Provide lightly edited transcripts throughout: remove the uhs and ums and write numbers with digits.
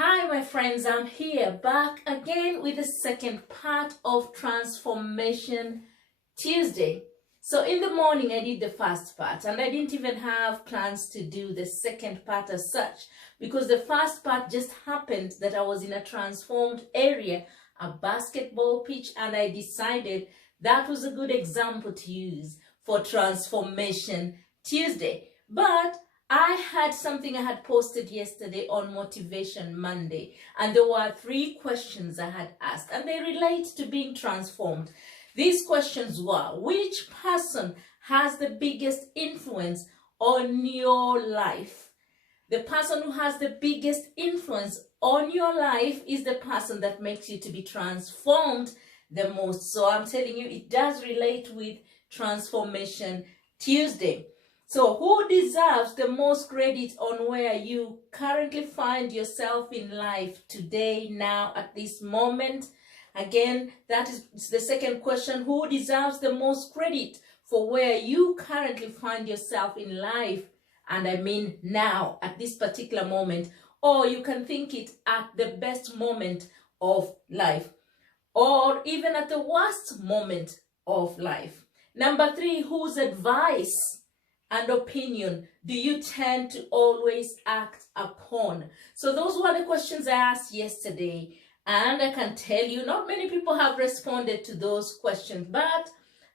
Hi, my friends, I'm here back again with the second part of Transformation Tuesday. So, in the morning, I did the first part, and I didn't even have plans to do the second part as such because the first part just happened that I was in a transformed area, a basketball pitch, and I decided that was a good example to use for Transformation Tuesday. But I had something I had posted yesterday on Motivation Monday, and there were 3 questions I had asked, and they relate to being transformed. These questions were: which person has the biggest influence on your life? The person who has the biggest influence on your life is the person that makes you to be transformed the most. So I'm telling you, it does relate with Transformation Tuesday. So who deserves the most credit on where you currently find yourself in life today, now, at this moment? Again, that is the second question. Who deserves the most credit for where you currently find yourself in life? And I mean now, at this particular moment. Or you can think it at the best moment of life, or even at the worst moment of life. Number 3, whose advice and opinion do you tend to always act upon? So those were the questions I asked yesterday, and I can tell you not many people have responded to those questions, but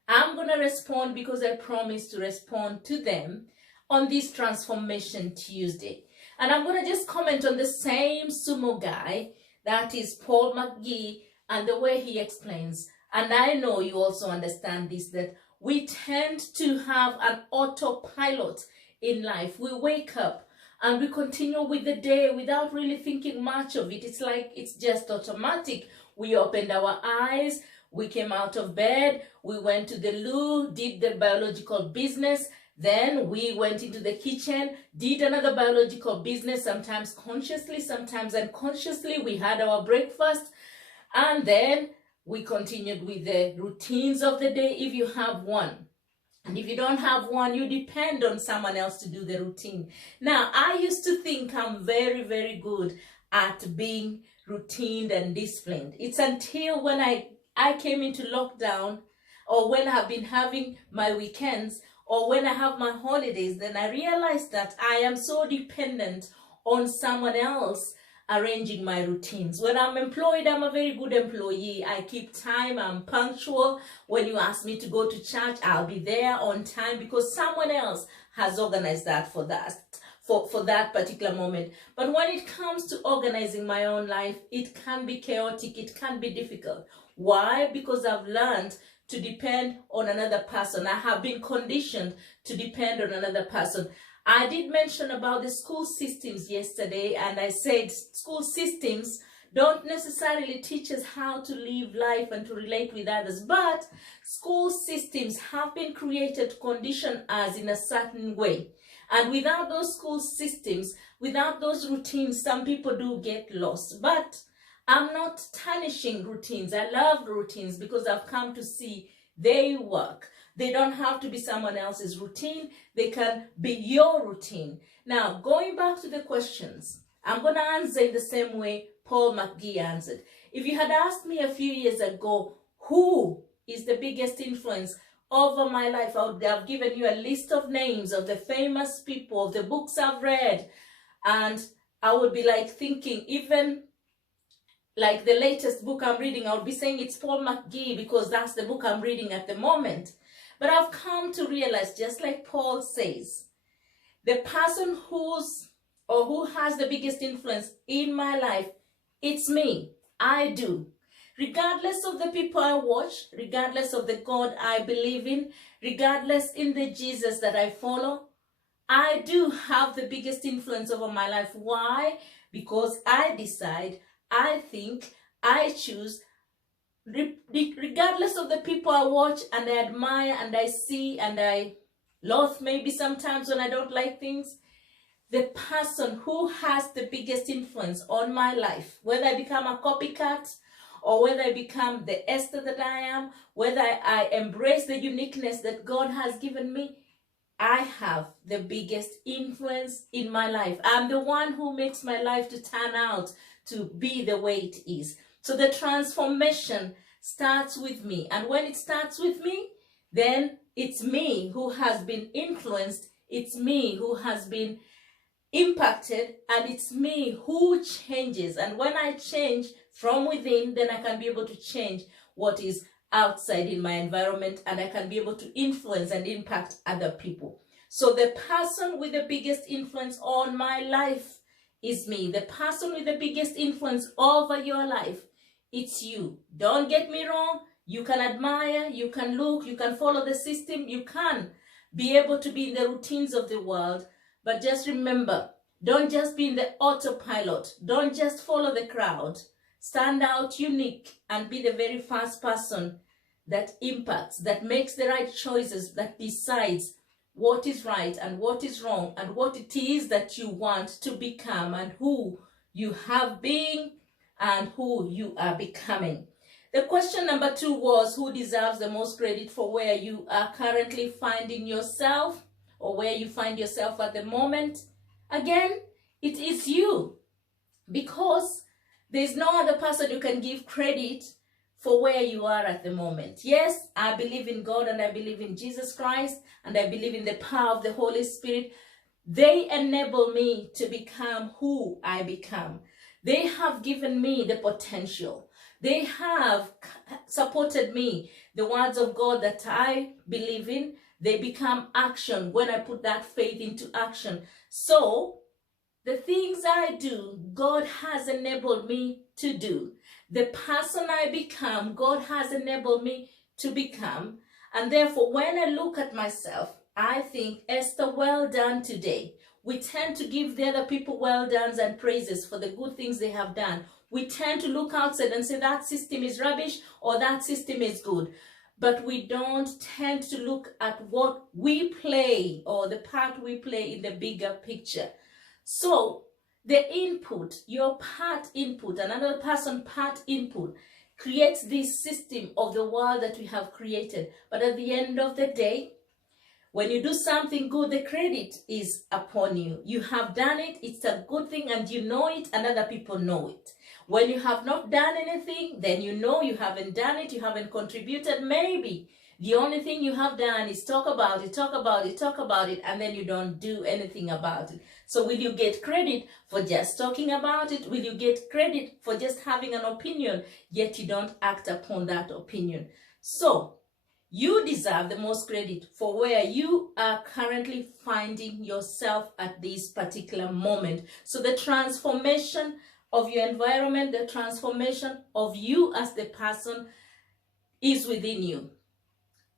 I'm going to respond because I promised to respond to them on this Transformation Tuesday. And I'm going to just comment on the same sumo guy, that is Paul McGee, and the way he explains. And I know you also understand this, that we tend to have an autopilot in life. We wake up and we continue with the day without really thinking much of it. It's like it's just automatic. We opened our eyes, we came out of bed, we went to the loo, did the biological business, then we went into the kitchen, did another biological business, sometimes consciously, sometimes unconsciously. We had our breakfast, and then we continued with the routines of the day if you have one. And if you don't have one, you depend on someone else to do the routine. Now, I used to think I'm very, very good at being routined and disciplined. It's until when I came into lockdown, or when I've been having my weekends, or when I have my holidays, then I realized that I am so dependent on someone else arranging my routines. When I'm employed, I'm a very good employee. I keep time, I'm punctual. When you ask me to go to church, I'll be there on time because someone else has organized that for that particular moment. But when it comes to organizing my own life, it can be chaotic, it can be difficult. Why? Because I've learned to depend on another person. I have been conditioned to depend on another person. I did mention about the school systems yesterday, and I said school systems don't necessarily teach us how to live life and to relate with others, but school systems have been created to condition us in a certain way. And without those school systems, without those routines, some people do get lost. But I'm not tarnishing routines. I love routines because I've come to see they work. They don't have to be someone else's routine. They can be your routine. Now, going back to the questions, I'm going to answer in the same way Paul McGee answered. If you had asked me a few years ago, who is the biggest influence over my life, I would have given you a list of names of the famous people, of the books I've read. And I would be like thinking, even like the latest book I'm reading, I would be saying it's Paul McGee because that's the book I'm reading at the moment. But I've come to realize, just like Paul says, the person who has the biggest influence in my life, it's me. I do. Regardless of the people I watch, regardless of the God I believe in, regardless in the Jesus that I follow, I do have the biggest influence over my life. Why? Because I decide, I think, I choose, regardless of the people I watch and I admire and I see and I loathe maybe sometimes when I don't like things, the person who has the biggest influence on my life, whether I become a copycat or whether I become the Esther that I am, whether I embrace the uniqueness that God has given me, I have the biggest influence in my life. I'm the one who makes my life to turn out to be the way it is. So the transformation starts with me. And when it starts with me, then it's me who has been influenced. It's me who has been impacted, and it's me who changes. And when I change from within, then I can be able to change what is outside in my environment, and I can be able to influence and impact other people. So the person with the biggest influence on my life is me. The person with the biggest influence over your life, it's you. Don't get me wrong. You can admire, you can look, you can follow the system, you can be able to be in the routines of the world. But just remember, don't just be in the autopilot. Don't just follow the crowd. Stand out unique and be the very first person that impacts, that makes the right choices, that decides what is right and what is wrong and what it is that you want to become and who you have been and who you are becoming. The question number 2 was, who deserves the most credit for where you are currently finding yourself or where you find yourself at the moment? Again, it is you, because there's no other person you can give credit for where you are at the moment. Yes, I believe in God and I believe in Jesus Christ and I believe in the power of the Holy Spirit. They enable me to become who I become. They have given me the potential. They have supported me. The words of God that I believe in, they become action when I put that faith into action. So the things I do, God has enabled me to do. The person I become, God has enabled me to become. And therefore, when I look at myself, I think, Esther, well done today. We tend to give the other people well done and praises for the good things they have done. We tend to look outside and say that system is rubbish or that system is good. But we don't tend to look at what we play or the part we play in the bigger picture. So the input, your part input, another person part input, creates this system of the world that we have created. But at the end of the day, when you do something good, the credit is upon you. You have done it, it's a good thing, and you know it, and other people know it. When you have not done anything, then you know you haven't done it, you haven't contributed. Maybe the only thing you have done is talk about it, talk about it, talk about it, and then you don't do anything about it. So will you get credit for just talking about it? Will you get credit for just having an opinion, yet you don't act upon that opinion? So you deserve the most credit for where you are currently finding yourself at this particular moment. So the transformation of your environment, the transformation of you as the person is within you.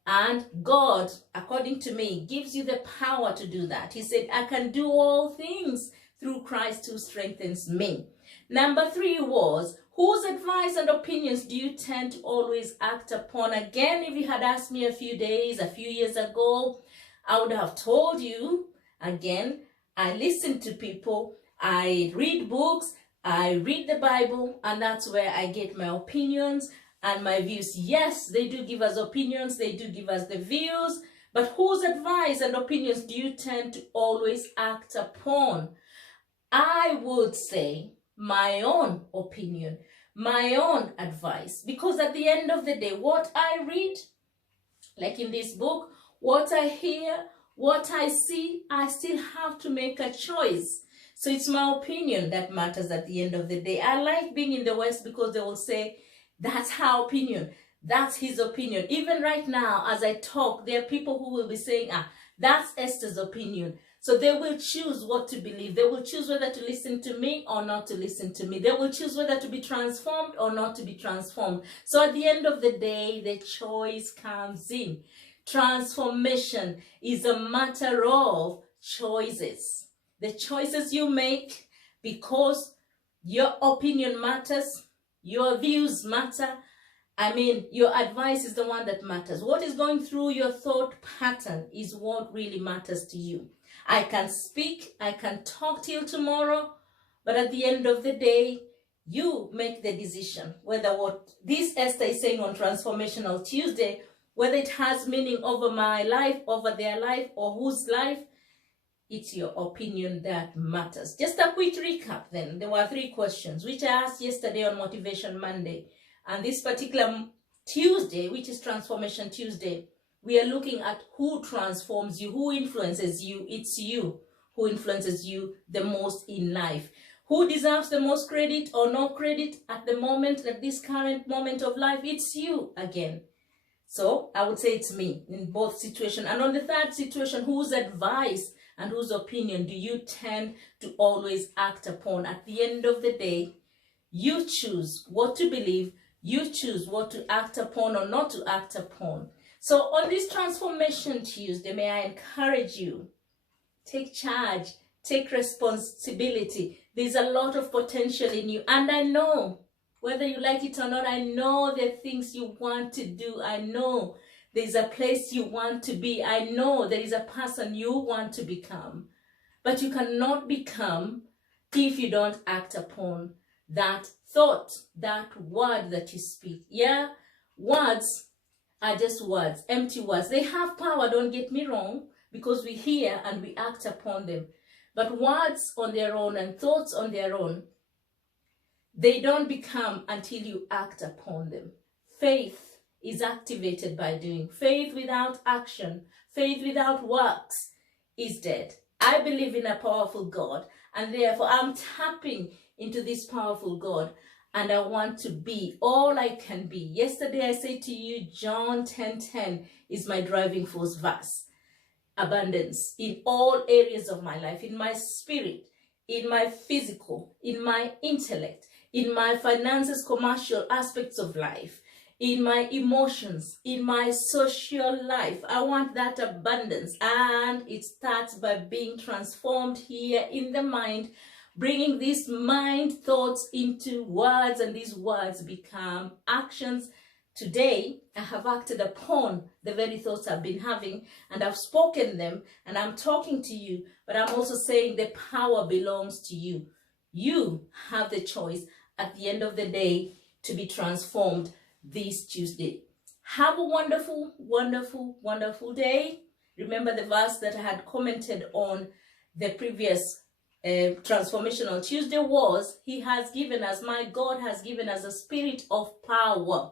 And God, according to me, gives you the power to do that. He said, I can do all things through Christ who strengthens me. Number 3 was, whose advice and opinions do you tend to always act upon? Again, if you had asked me a few years ago, I would have told you, again, I listen to people, I read books, I read the Bible, and that's where I get my opinions and my views. Yes, they do give us opinions, they do give us the views, but whose advice and opinions do you tend to always act upon? I would say my own opinion, my own advice, because at the end of the day, what I read, like in this book, what I hear, what I see, I still have to make a choice. So it's my opinion that matters at the end of the day. I like being in the West because they will say, that's her opinion, that's his opinion. Even right now, as I talk, there are people who will be saying, that's Esther's opinion. So they will choose what to believe. They will choose whether to listen to me or not to listen to me. They will choose whether to be transformed or not to be transformed. So at the end of the day, the choice comes in. Transformation is a matter of choices. The choices you make, because your opinion matters, your views matter. I mean, your advice is the one that matters. What is going through your thought pattern is what really matters to you. I can speak, I can talk till tomorrow, but at the end of the day, you make the decision whether what this Esther is saying on Transformational Tuesday, whether it has meaning over my life, over their life, or whose life, it's your opinion that matters. Just a quick recap then. There were 3 questions which I asked yesterday on Motivation Monday. And this particular Tuesday, which is Transformation Tuesday, we are looking at who transforms you, who influences you. It's you who influences you the most in life. Who deserves the most credit or no credit at the moment, at this current moment of life? It's you again. So I would say it's me in both situations. And on the third situation, whose advice and whose opinion do you tend to always act upon? At the end of the day, you choose what to believe, you choose what to act upon or not to act upon. So on this Transformation Tuesday, may I encourage you, take charge, take responsibility. There's a lot of potential in you. And I know, whether you like it or not, I know there are things you want to do. I know there's a place you want to be. I know there is a person you want to become. But you cannot become if you don't act upon that thought, that word that you speak. Yeah, words are just words, empty words. They have power, don't get me wrong, because we hear and we act upon them. But words on their own and thoughts on their own, they don't become until you act upon them. Faith is activated by doing. Faith without action, faith without works is dead. I believe in a powerful God, and therefore I'm tapping into this powerful God, and I want to be all I can be. Yesterday I said to you, John 10:10 is my driving force verse. Abundance in all areas of my life, in my spirit, in my physical, in my intellect, in my finances, commercial aspects of life, in my emotions, in my social life. I want that abundance, and it starts by being transformed here in the mind, bringing these mind thoughts into words, and these words become actions. Today, I have acted upon the very thoughts I've been having, and I've spoken them, and I'm talking to you, but I'm also saying the power belongs to you. You have the choice at the end of the day to be transformed this Tuesday. Have a wonderful, wonderful, wonderful day. Remember the verse that I had commented on the previous Transformational Tuesday was, He has given us, my God has given us a spirit of power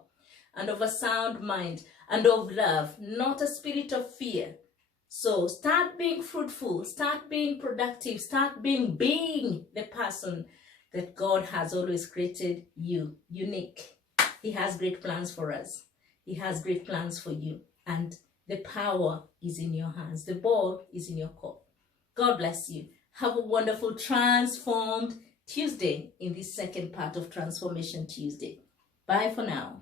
and of a sound mind and of love, not a spirit of fear. So start being fruitful, start being productive, start being the person that God has always created you, unique. He has great plans for us. He has great plans for you. And the power is in your hands. The ball is in your court. God bless you. Have a wonderful transformed Tuesday in this second part of Transformation Tuesday. Bye for now.